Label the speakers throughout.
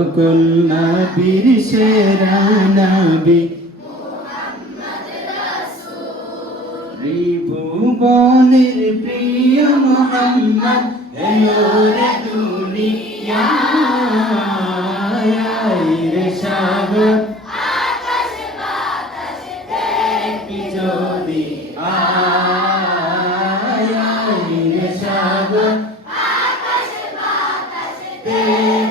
Speaker 1: সকল নবীর সেরা নবী। ত্রিভুবনের প্রিয় মোহাম্মদ এলো রে দুনিয়ায় রে সাগর যদি আয় রে সাগর। দেখবি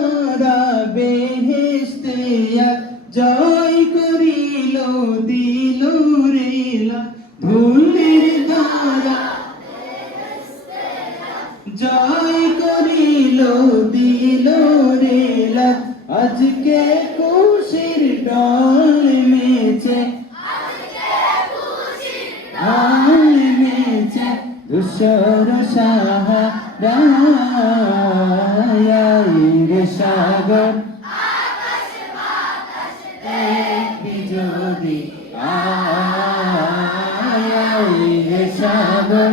Speaker 1: দ্বারা বেহেস্তে জয় করিল, দিল রেলা। ধুলির দ্বারা জয় করিল, দিল রেলা। আজকে খুশির ডল মেছে ডল মেছে দুসর সাহারা রে সাগর। দেখবি যদি আয় রে সাগর।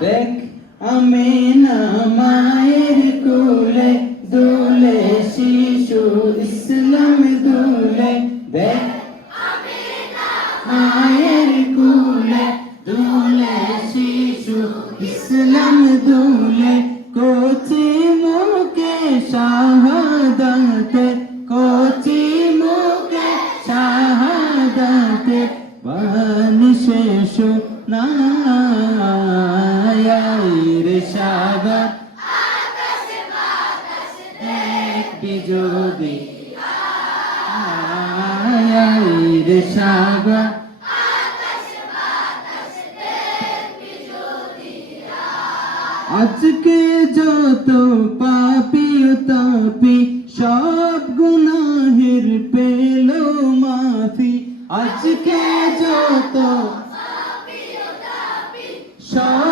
Speaker 1: দেখ আমি না মায়ের ইসলাম দোলে কোচি মুখে শাহাদাতে, কোচি মুখে শাহাদাতে বাণী শেষ রে সাগর দেখবি যদি রে সাগর আজকে যত পাপি তাপি সব গুনাহের পেল মাফি। আজকে যত সব